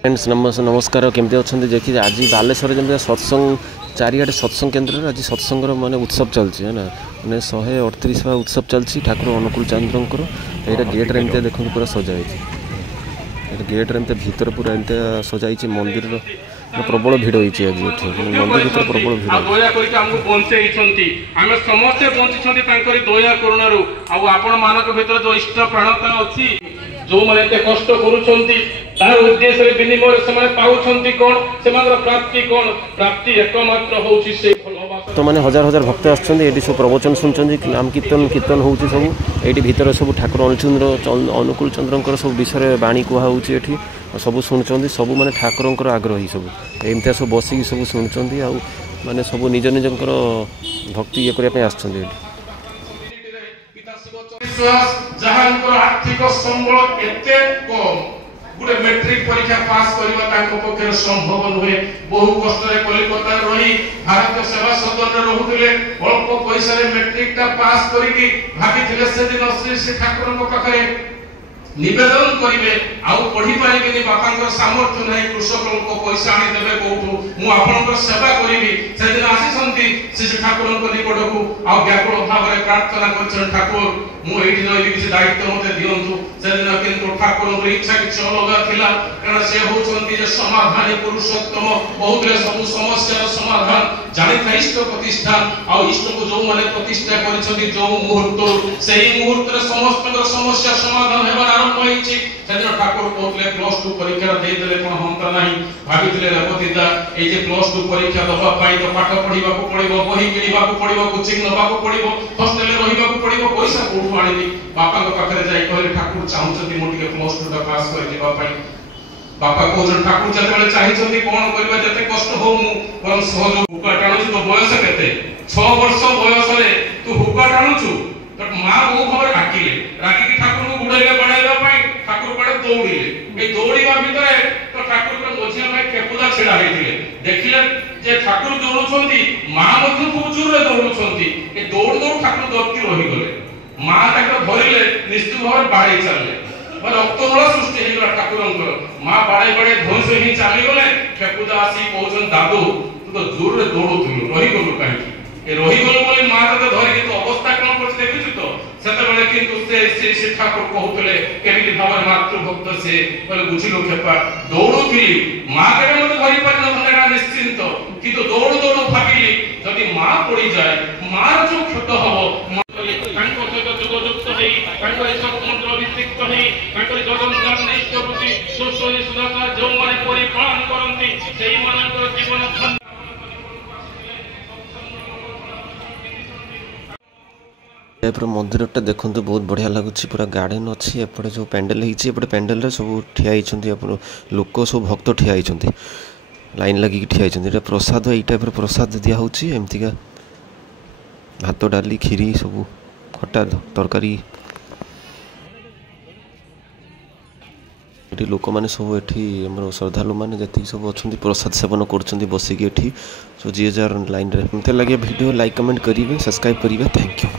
Friends नमस्कार केमती अच्छा देखिए आज बालेश्वर जमी सत्संग चारिआडे सत्संग केन्द्र आज सत्संगर माने उत्सव चलती है ना मैंने 138 उत्सव चलती ठाकुर अनुकूल चंद्रंकर यहाँ गेट रे एमती देखो पूरा सजाई गेट रे भीतर पूरा एमती सजाई मंदिर प्रबल भिड़ होती आज मंदिर भीतर प्रबल भिड़ समस्ते बंची दया करुणारू आपण मानक भीतर जो इष्ट प्राणता अच्छी जो मैंने कष्ट कर उद्देश्य विनिमय से पाँच कौन से प्राप्ति कौन प्राप्ति एकमात्र होची से तो मैंने हजार हजार भक्त आसुँच सब प्रवचन शुणुंट नाम कीर्तन कीर्तन हो सब ये भीतर सब ठाकुर अनुकूल चंद्रंकर सब विषय बाणी कहुच्छी सब शुणुंट सब माने ठाकुर आग्रही सब एमती सब बसिक सब शुणुंट आ माने सब निज निजर भक्ति ये करने आसुँच आर्थिक संबल एते कम गुटे मैट्रिक परीक्षा पास करबा ताको पक्षे संभव नुहे बहु कष्ट रे कलिकता रही भारतीय सेवा सदन रे रहुतिले अल्प पैसा रे मैट्रिक ता पास करिकि भाबिथिले से दिन श्री ठाकुर को पाखरे निवेदन करिवे आउ पढ़ी पारिबेनी बापांकर सामर्थ्य नै कृषक को पैसा आनी देबे कोठू मु आपनकर सेवा करिवि से दिन आसी संति श्री ठाकुर को निकट को आउ व्याकुल भाव रे प्रार्थना करछन ठाकुर मु एठी नै किछि दायित्व मते दियंतु से दिन किंतु ठाकुर को इच्छा किछि अलग थिला कारण से होचंती जे समाधानी पुरुषोत्तम बहुत रे सब समस्या रो समाधान जानि इष्ट प्रतिष्ठान आउ इष्ट को जो माने प्रतिष्ठा करिसथि जो मुहूर्त सेही मुहूर्त रे समस्त समस्या समाधान हेबार ठाकुर कहते प्लस टू परीक्षा देदेले कौन हमता ना भाई रेवतीदा ये प्लस टू परीक्षा दवाई तो पाठ पढ़ा पड़ो बही किणवा पड़ो कोचिंग नाक पड़ो हस्टेल रहा पड़ो पैसा कौटू आनी बापा पाखे जाए ठाकुर चाहते मुझे प्लस टू पास कर बापा कहते ठाकुर जो चाहिए कौन करवा जिते कष्ट हो बर सहयोग हुका टाणुचु तो बयस के 6 वर्ष बयस तू हुका टाणुचु तो माँ बहु भाव डाकिले डाकिकी ठाकुर को गुड़ाइले बढ़ाइबा ठाकुर पड़े दौड़िले ए दौड़िबा भितरे तो ठाकुर को मोझिया भाई केपुदा छिड़ा हेतिले देखिले जे ठाकुर दौड़ुछंती माँ मध्य खूब जोर रे दौड़ुछंती ए दौड़ दौड़ ठाकुर दौड़ती रही गले माँ ताको धरिले निश्चित भाव बाड़ी चलले रक्तमूल सृष्टि हे गला ठाकुरंकर माँ बाड़े बाड़े धोस ही चली गले केपुदा आसी कहउछन दादू तू तो जोर रे दौड़ुथुलु रही गलु काई ए रही गलु बोले माँ तते धरि तो अवस्था कोन पछ देखिछु तो सेतबेले किंतु से ठाकुर कहउतले केमिति भावर मातृभक्त से बोले बुझिलो खेपा दौड़ुथि माँ केबे मते धरि पारि न भलेरा निश्चिंत किंतु दौड़ दौड़ भाबिली जदि माँ पड़ी जाए माँ जो क्षत हबो तांको सहित जोगयुक्त हेई तांको सब मंत्र विसिक्त हेई तांको जगन्नाथ निष्ठ बुद्धि सोसोनी सुदाता जो माने परिपालन करंती सेही मानकर जीवन मंदिरटा देखो बहुत बढ़िया लगुच पूरा गार्डन अच्छी एपटे जो पैंडेल होपटे पैंडेल सब ठिया लोक सब भक्त ठिया लाइन लगी ठिया प्रसाद यही टाइप प्रसाद दिखाई एमतीका भात डाली खीरी सब खटा तरकारी ये लोक मैंने सब ये श्रद्धालु मैंने जी सब अच्छा प्रसाद सेवन कर बसिक जी जार लाइन रे लगे वीडियो लाइक कमेंट करेंगे सब्सक्राइब करेंगे थैंक यू।